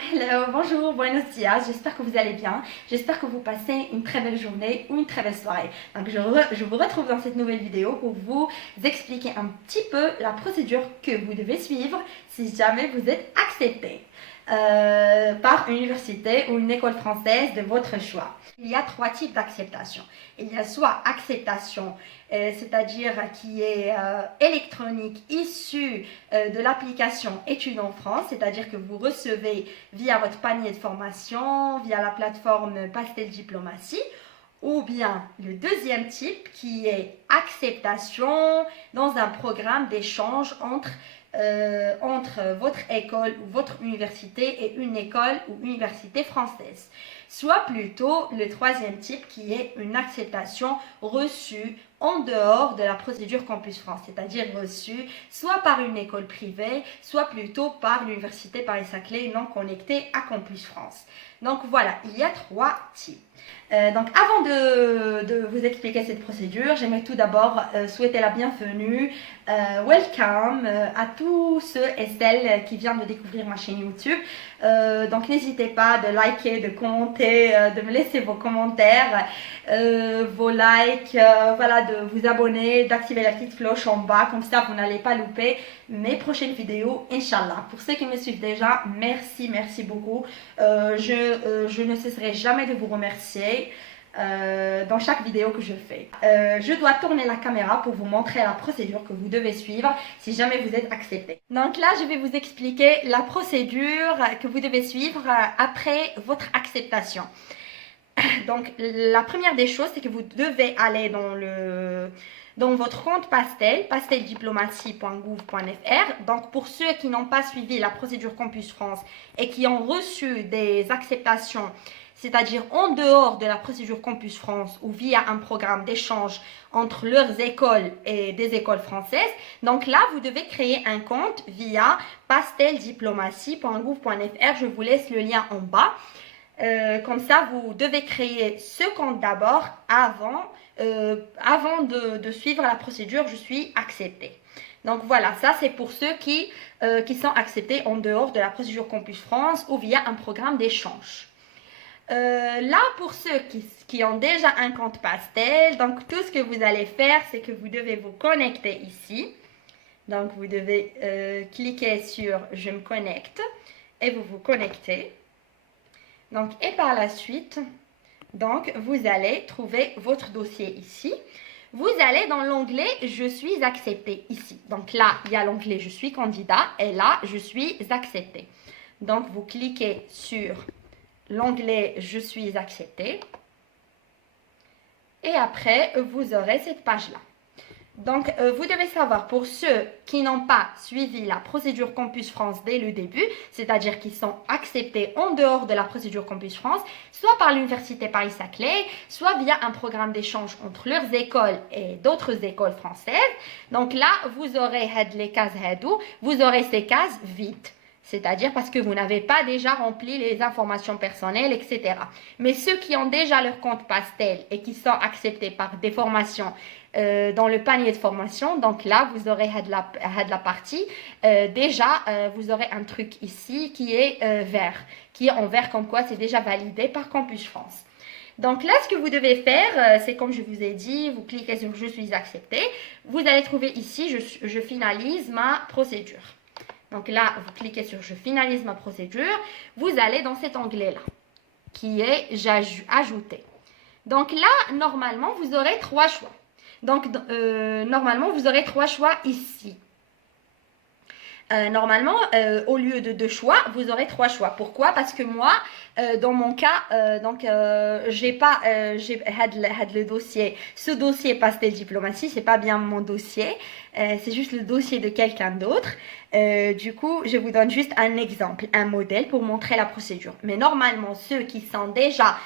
Hello, bonjour, buenos dias, j'espère que vous allez bien, j'espère que vous passez une très belle journée ou une très belle soirée. Donc je vous retrouve dans cette nouvelle vidéo pour vous expliquer un petit peu la procédure que vous devez suivre si jamais vous êtes accepté par une université ou une école française de votre choix. Il y a trois types d'acceptation. Il y a soit acceptation, c'est-à-dire qui est électronique, issue de l'application Études en France, c'est-à-dire que vous recevez via votre panier de formation, via la plateforme Pastel Diplomatie, ou bien le deuxième type qui est acceptation dans un programme d'échange entre votre école ou votre université et une école ou université française. Soit plutôt le troisième type qui est une acceptation reçue en dehors de la procédure Campus France, c'est-à-dire reçue soit par une école privée, soit plutôt par l'université Paris-Saclay non connectée à Campus France. Donc voilà, il y a trois types. Donc avant de vous expliquer cette procédure, j'aimerais tout d'abord souhaiter la bienvenue, welcome à tous ceux et celles qui viennent de découvrir ma chaîne YouTube. Donc n'hésitez pas de liker, de commenter, de me laisser vos commentaires, vos likes, voilà, de vous abonner, d'activer la petite cloche en bas, comme ça vous n'allez pas louper mes prochaines vidéos, Inch'Allah. Pour ceux qui me suivent déjà, merci beaucoup. Je ne cesserai jamais de vous remercier dans chaque vidéo que je fais. Je dois tourner la caméra pour vous montrer la procédure que vous devez suivre si jamais vous êtes accepté. Donc là, je vais vous expliquer la procédure que vous devez suivre après votre acceptation. Donc la première des choses, c'est que vous devez aller dans votre compte Pastel, pasteldiplomatie.gouv.fr. Donc pour ceux qui n'ont pas suivi la procédure Campus France et qui ont reçu des acceptations, c'est-à-dire en dehors de la procédure Campus France ou via un programme d'échange entre leurs écoles et des écoles françaises, donc là vous devez créer un compte via pasteldiplomatie.gouv.fr. Je vous laisse le lien en bas. Comme ça, vous devez créer ce compte d'abord avant de suivre la procédure « Je suis accepté ». Donc voilà, ça c'est pour ceux qui sont acceptés en dehors de la procédure Campus France ou via un programme d'échange. Là, pour ceux qui ont déjà un compte Pastel, donc tout ce que vous allez faire, c'est que vous devez vous connecter ici. Donc vous devez cliquer sur « Je me connecte » et vous vous connectez. Donc, et par la suite, donc, vous allez trouver votre dossier ici. Vous allez dans l'onglet « Je suis accepté » ici. Donc là, il y a l'onglet « Je suis candidat » et là, « Je suis accepté ». Donc, vous cliquez sur l'onglet « Je suis accepté » et après, vous aurez cette page-là. Donc, vous devez savoir, pour ceux qui n'ont pas suivi la procédure Campus France dès le début, c'est-à-dire qui sont acceptés en dehors de la procédure Campus France, soit par l'université Paris-Saclay, soit via un programme d'échange entre leurs écoles et d'autres écoles françaises. Donc là, vous aurez les cases hadou, vous aurez ces cases vides. C'est-à-dire parce que vous n'avez pas déjà rempli les informations personnelles, etc. Mais ceux qui ont déjà leur compte Pastel et qui sont acceptés par des formations dans le panier de formation, donc là, vous aurez la partie, déjà, vous aurez un truc ici qui est vert, qui est en vert comme quoi c'est déjà validé par Campus France. Donc là, ce que vous devez faire, c'est comme je vous ai dit, vous cliquez sur « Je suis accepté ». Vous allez trouver ici « Je finalise ma procédure ». Donc là, vous cliquez sur « Je finalise ma procédure ». Vous allez dans cet onglet-là, qui est « Ajouter ». Donc là, normalement, vous aurez trois choix. Donc, normalement, vous aurez trois choix ici. Normalement, au lieu de deux choix, vous aurez trois choix. Pourquoi? Parce que moi, dans mon cas, j'ai le dossier. Ce dossier Pastel Diplomatie, c'est pas bien mon dossier. C'est juste le dossier de quelqu'un d'autre. Du coup, je vous donne juste un exemple, un modèle pour montrer la procédure. Mais normalement, ceux qui ont déjà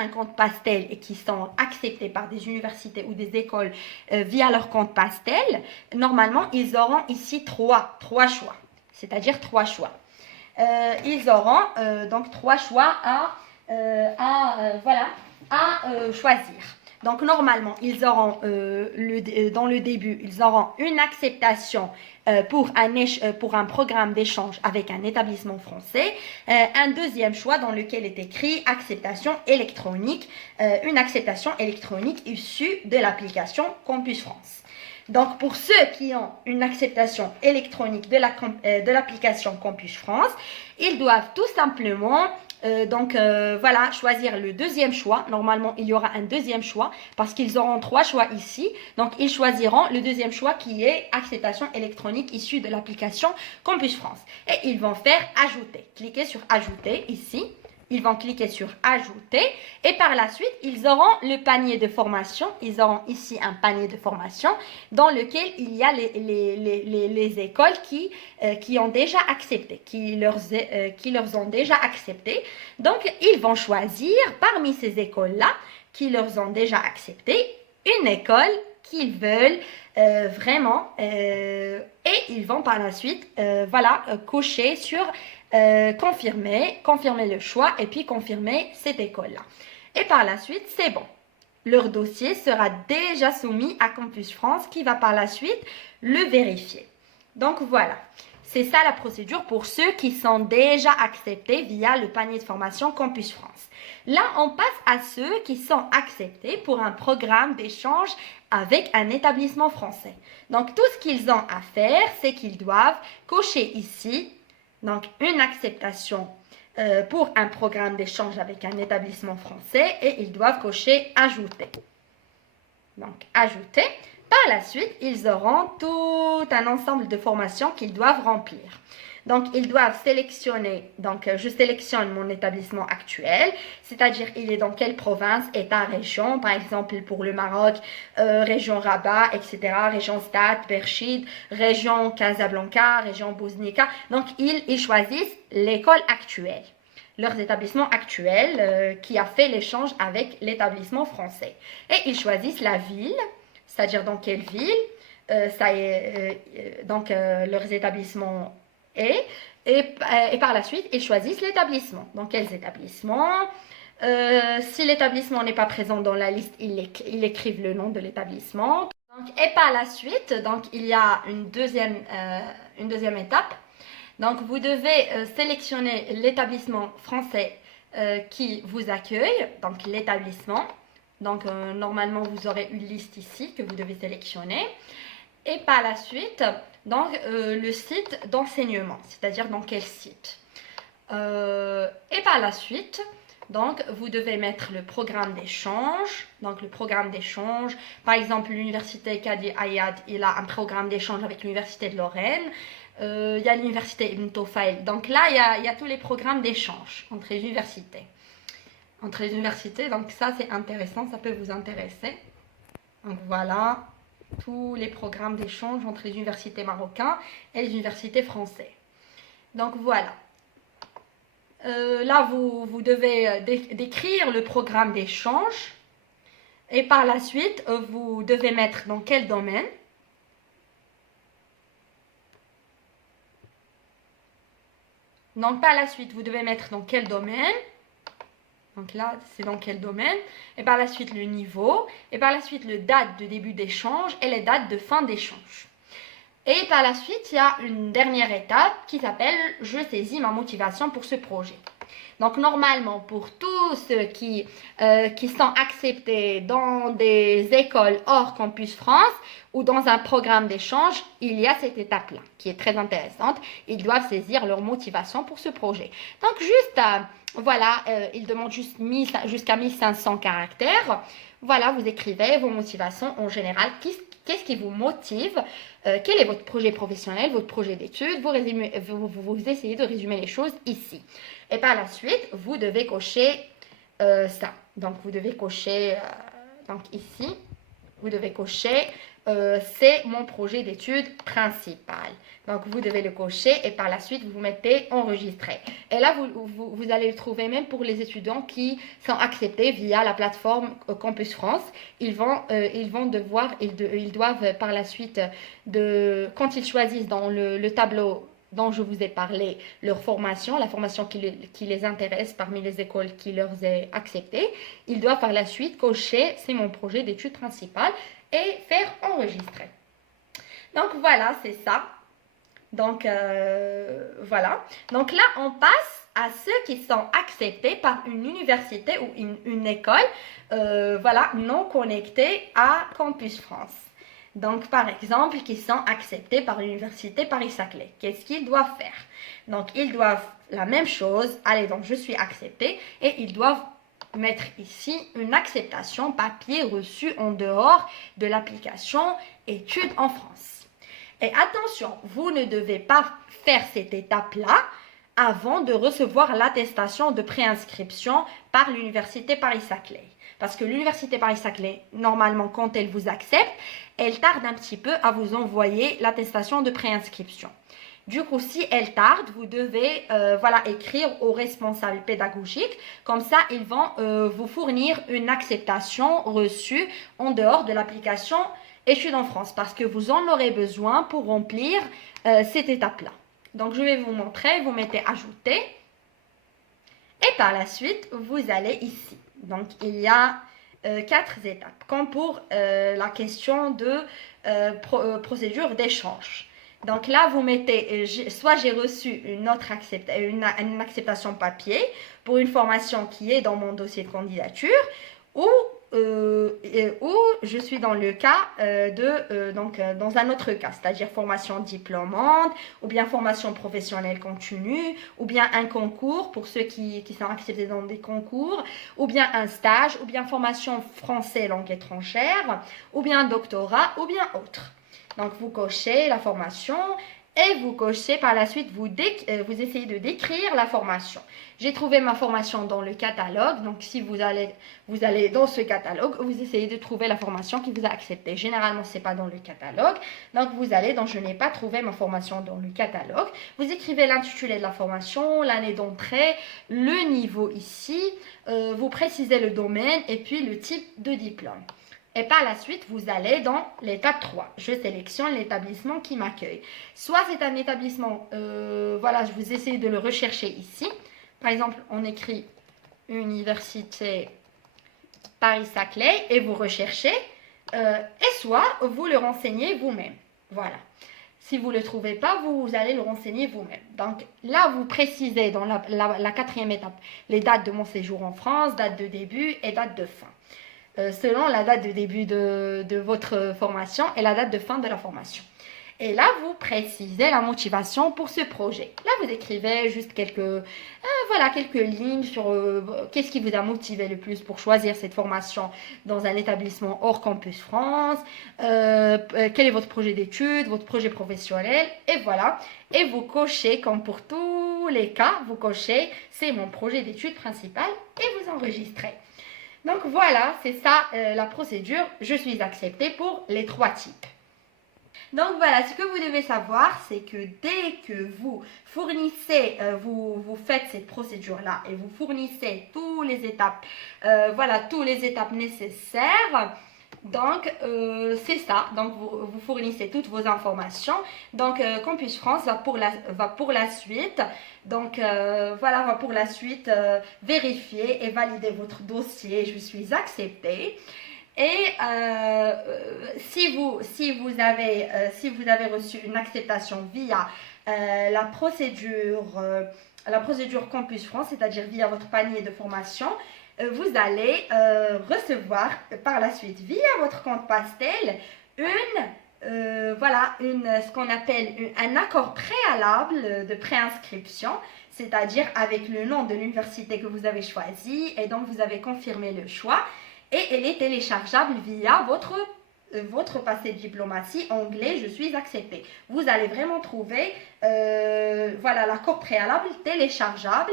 un compte Pastel et qui sont acceptés par des universités ou des écoles via leur compte Pastel, normalement, ils auront ici trois choix. C'est-à-dire trois choix. Ils auront donc trois choix à choisir. Donc normalement, ils auront dans le début, ils auront une acceptation pour un programme d'échange avec un établissement français, un deuxième choix dans lequel est écrit acceptation électronique, une acceptation électronique issue de l'application Campus France. Donc, pour ceux qui ont une acceptation électronique de l'application Campus France, ils doivent tout simplement voilà, choisir le deuxième choix. Normalement, il y aura un deuxième choix parce qu'ils auront 3 choix ici. Donc, ils choisiront le deuxième choix qui est acceptation électronique issue de l'application Campus France. Et ils vont faire ajouter. Cliquez sur ajouter ici. Ils vont cliquer sur ajouter et par la suite, ils auront le panier de formation. Ils auront ici un panier de formation dans lequel il y a les écoles qui ont déjà accepté, qui leur ont déjà accepté. Donc, ils vont choisir parmi ces écoles-là qui leur ont déjà accepté une école qu'ils veulent vraiment et ils vont par la suite voilà, cocher sur confirmer le choix et puis confirmer cette école-là. Et par la suite, c'est bon. Leur dossier sera déjà soumis à Campus France qui va par la suite le vérifier. Donc voilà, c'est ça la procédure pour ceux qui sont déjà acceptés via le panier de formation Campus France. Là, on passe à ceux qui sont acceptés pour un programme d'échange avec un établissement français. Donc tout ce qu'ils ont à faire, c'est qu'ils doivent cocher ici donc une acceptation pour un programme d'échange avec un établissement français et ils doivent cocher ajouter. Donc ajouter. Par la suite, ils auront tout un ensemble de formations qu'ils doivent remplir. Donc, ils doivent sélectionner, donc je sélectionne mon établissement actuel, c'est-à-dire il est dans quelle province, état, région, par exemple pour le Maroc, région Rabat, etc., région Stade, Berchid, région Casablanca, région Bouznika. Donc, ils choisissent l'école actuelle, leurs établissements actuels qui a fait l'échange avec l'établissement français. Et ils choisissent la ville, c'est-à-dire dans quelle ville, leurs établissements et par la suite, ils choisissent l'établissement. Donc, quels établissements si l'établissement n'est pas présent dans la liste, ils écrivent le nom de l'établissement. Et par la suite, donc, il y a une deuxième étape. Donc, vous devez sélectionner l'établissement français qui vous accueille, donc l'établissement. Donc, normalement, vous aurez une liste ici que vous devez sélectionner. Et par la suite, donc, le site d'enseignement, c'est-à-dire dans quel site. Et par la suite, donc, vous devez mettre le programme d'échange. Donc, le programme d'échange, par exemple, l'université Kadi Ayad, il a un programme d'échange avec l'université de Lorraine. Il y a l'université Ibn Tufayl. Donc là, il y a tous les programmes d'échange entre les universités. Donc ça, c'est intéressant, ça peut vous intéresser. Donc voilà, tous les programmes d'échange entre les universités marocaines et les universités françaises. Donc voilà. Là, vous devez décrire le programme d'échange et par la suite, vous devez mettre dans quel domaine. Donc par la suite, vous devez mettre dans quel domaine. Donc là, c'est dans quel domaine. Et par la suite, le niveau. Et par la suite, le date de début d'échange et les dates de fin d'échange. Et par la suite, il y a une dernière étape qui s'appelle « Je saisis ma motivation pour ce projet ». Donc normalement, pour tous ceux qui sont acceptés dans des écoles hors Campus France ou dans un programme d'échange, il y a cette étape-là qui est très intéressante. Ils doivent saisir leur motivation pour ce projet. Donc juste, voilà, ils demandent jusqu'à 1500 caractères. Voilà, vous écrivez vos motivations en général. Qu'est-ce qui vous motive? Quel est votre projet professionnel, votre projet d'études? Vous essayez de résumer les choses ici. Et par la suite, vous devez cocher ça. Donc, vous devez cocher, donc ici, vous devez cocher, c'est mon projet d'études principal. Donc, vous devez le cocher et par la suite, vous mettez enregistrer. Et là, vous allez le trouver même pour les étudiants qui sont acceptés via la plateforme Campus France. Ils doivent par la suite, quand ils choisissent dans le tableau dont je vous ai parlé, leur formation, la formation qui les intéresse parmi les écoles qui leur est acceptée, ils doivent par la suite cocher c'est mon projet d'études principale et faire enregistrer. Donc voilà, c'est ça. Donc voilà. Donc là, on passe à ceux qui sont acceptés par une université ou une école voilà, non connectée à Campus France. Donc, par exemple, qui sont acceptés par l'université Paris-Saclay. Qu'est-ce qu'ils doivent faire? Donc, ils doivent la même chose. Allez, donc, je suis accepté et ils doivent mettre ici une acceptation papier reçue en dehors de l'application Études en France. Et attention, vous ne devez pas faire cette étape-là avant de recevoir l'attestation de préinscription par l'université Paris-Saclay. Parce que l'université Paris-Saclay, normalement, quand elle vous accepte, elle tarde un petit peu à vous envoyer l'attestation de préinscription. Du coup, si elle tarde, vous devez voilà, écrire aux responsables pédagogiques. Comme ça, ils vont vous fournir une acceptation reçue en dehors de l'application Études en France. Parce que vous en aurez besoin pour remplir cette étape-là. Donc, je vais vous montrer. Vous mettez « Ajouter ». Et par la suite, vous allez ici. Donc, il y a 4 étapes, comme pour la question de procédure d'échange. Donc là, vous mettez, soit j'ai reçu une acceptation papier pour une formation qui est dans mon dossier de candidature, ou je suis dans le cas dans un autre cas, c'est-à-dire formation diplômante, ou bien formation professionnelle continue, ou bien un concours pour ceux qui sont acceptés dans des concours, ou bien un stage, ou bien formation français langue étrangère, ou bien un doctorat, ou bien autre. Donc vous cochez la formation et vous cochez par la suite, vous essayez de décrire la formation. J'ai trouvé ma formation dans le catalogue, donc si vous allez dans ce catalogue, vous essayez de trouver la formation qui vous a accepté. Généralement, ce n'est pas dans le catalogue, donc vous allez dans « Je n'ai pas trouvé ma formation dans le catalogue ». Vous écrivez l'intitulé de la formation, l'année d'entrée, le niveau ici, vous précisez le domaine et puis le type de diplôme. Et par la suite, vous allez dans l'étape 3. Je sélectionne l'établissement qui m'accueille. Soit c'est un établissement, voilà, je vous essaye de le rechercher ici. Par exemple, on écrit Université Paris-Saclay et vous recherchez. Et soit vous le renseignez vous-même. Voilà. Si vous ne le trouvez pas, vous allez le renseigner vous-même. Donc là, vous précisez dans la 4e étape les dates de mon séjour en France, date de début et date de fin. Selon la date de début de votre formation et la date de fin de la formation. Et là, vous précisez la motivation pour ce projet. Là, vous écrivez juste quelques lignes sur qu'est-ce qui vous a motivé le plus pour choisir cette formation dans un établissement hors Campus France, quel est votre projet d'études, votre projet professionnel, et voilà. Et vous cochez, comme pour tous les cas, vous cochez « c'est mon projet d'études principal » et vous enregistrez. Donc voilà, c'est ça la procédure. Je suis acceptée pour les 3 types. Donc voilà, ce que vous devez savoir, c'est que dès que vous fournissez, vous faites cette procédure-là et vous fournissez toutes les étapes, toutes les étapes nécessaires. Donc, c'est ça. Donc, vous fournissez toutes vos informations. Donc, Campus France va pour la suite. Donc, va pour la suite vérifier et valider votre dossier. Je suis acceptée. Et si vous avez reçu une acceptation via la procédure Campus France, c'est-à-dire via votre panier de formation, vous allez recevoir par la suite via votre compte Pastel ce qu'on appelle un accord préalable de préinscription, c'est-à-dire avec le nom de l'université que vous avez choisi et donc vous avez confirmé le choix et elle est téléchargeable via votre passé de diplomatie onglet je suis accepté. Vous allez vraiment trouver l'accord préalable téléchargeable.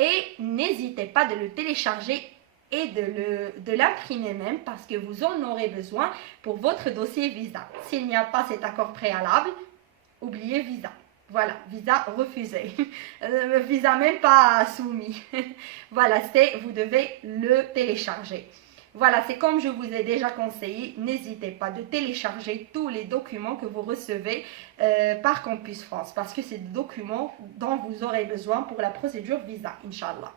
Et n'hésitez pas de le télécharger et de l'imprimer même parce que vous en aurez besoin pour votre dossier visa. S'il n'y a pas cet accord préalable, oubliez visa. Voilà, visa refusé. Visa même pas soumis. Voilà, vous devez le télécharger. Voilà, c'est comme je vous ai déjà conseillé, n'hésitez pas de télécharger tous les documents que vous recevez par Campus France parce que c'est des documents dont vous aurez besoin pour la procédure visa, Inch'Allah.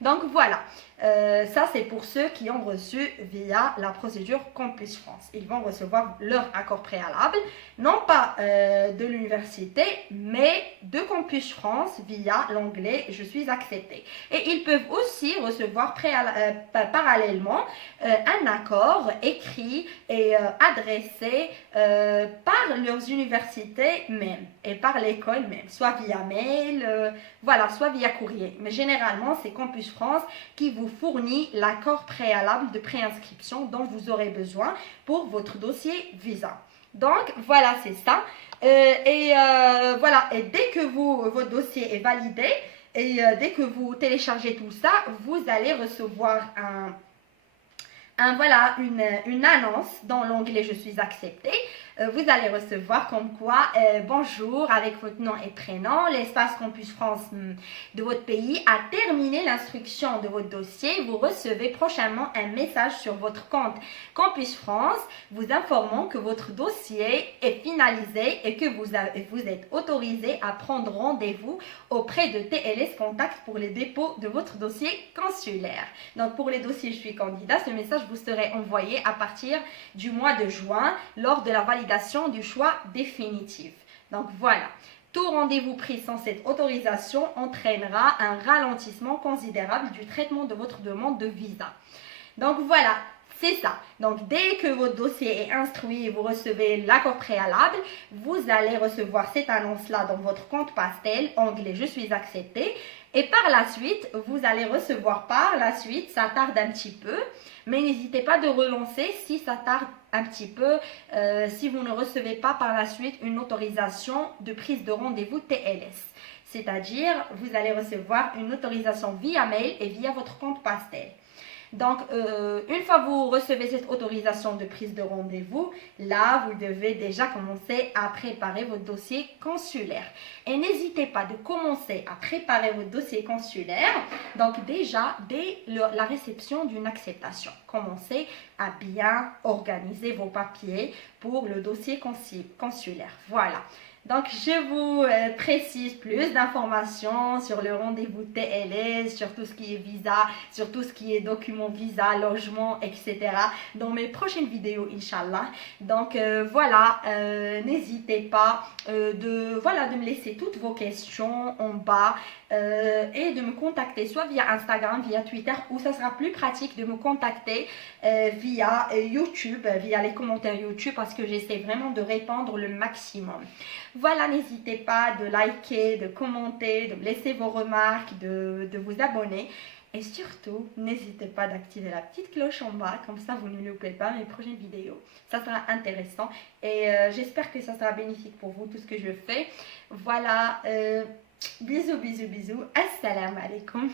Donc voilà, ça c'est pour ceux qui ont reçu via la procédure Campus France. Ils vont recevoir leur accord préalable, non pas de l'université, mais de Campus France via l'onglet Je suis accepté. Et ils peuvent aussi recevoir parallèlement un accord écrit et adressé par leurs universités même et par l'école même, soit via mail, voilà, soit via courrier. Mais généralement, c'est Campus France qui vous fournit l'accord préalable de préinscription dont vous aurez besoin pour votre dossier visa. Donc, voilà, c'est ça. Voilà, et dès que votre dossier est validé et dès que vous téléchargez tout ça, vous allez recevoir voilà, une annonce dans l'onglet Je suis accepté. Vous allez recevoir comme quoi bonjour avec votre nom et prénom, l'espace Campus France de votre pays a terminé l'instruction de votre dossier. Vous recevez prochainement un message sur votre compte Campus France vous informant que votre dossier est finalisé et que vous êtes autorisé à prendre rendez-vous auprès de TLS Contact pour le dépôt de votre dossier consulaire. Donc pour les dossiers Je suis candidat, ce message vous serait envoyé à partir du mois de juin lors de la validation du choix définitif. Donc voilà, tout rendez-vous pris sans cette autorisation entraînera un ralentissement considérable du traitement de votre demande de visa. Donc voilà, c'est ça. Donc dès que votre dossier est instruit et vous recevez l'accord préalable, vous allez recevoir cette annonce-là dans votre compte Pastel, onglet Je suis accepté. Et par la suite, vous allez recevoir ça tarde un petit peu, mais n'hésitez pas de relancer si ça tarde un petit peu, si vous ne recevez pas par la suite une autorisation de prise de rendez-vous TLS. C'est-à-dire, vous allez recevoir une autorisation via mail et via votre compte Pastel. Donc, une fois que vous recevez cette autorisation de prise de rendez-vous, là, vous devez déjà commencer à préparer votre dossier consulaire. Et n'hésitez pas de commencer à préparer votre dossier consulaire, donc déjà dès la réception d'une acceptation. Commencez à bien organiser vos papiers pour le dossier consulaire. Voilà. Donc, je vous précise plus d'informations sur le rendez-vous TLS, sur tout ce qui est visa, sur tout ce qui est documents visa, logement, etc. dans mes prochaines vidéos, Inch'Allah. Donc, voilà, n'hésitez pas de me laisser toutes vos questions en bas et de me contacter soit via Instagram, via Twitter, ou ça sera plus pratique de me contacter via YouTube, via les commentaires YouTube, parce que j'essaie vraiment de répondre le maximum. Voilà, n'hésitez pas de liker, de commenter, de me laisser vos remarques, de vous abonner. Et surtout, n'hésitez pas d'activer la petite cloche en bas, comme ça vous ne loupez pas mes prochaines vidéos. Ça sera intéressant et j'espère que ça sera bénéfique pour vous, tout ce que je fais. Voilà, bisous, bisous, bisous. Assalamu alaikum.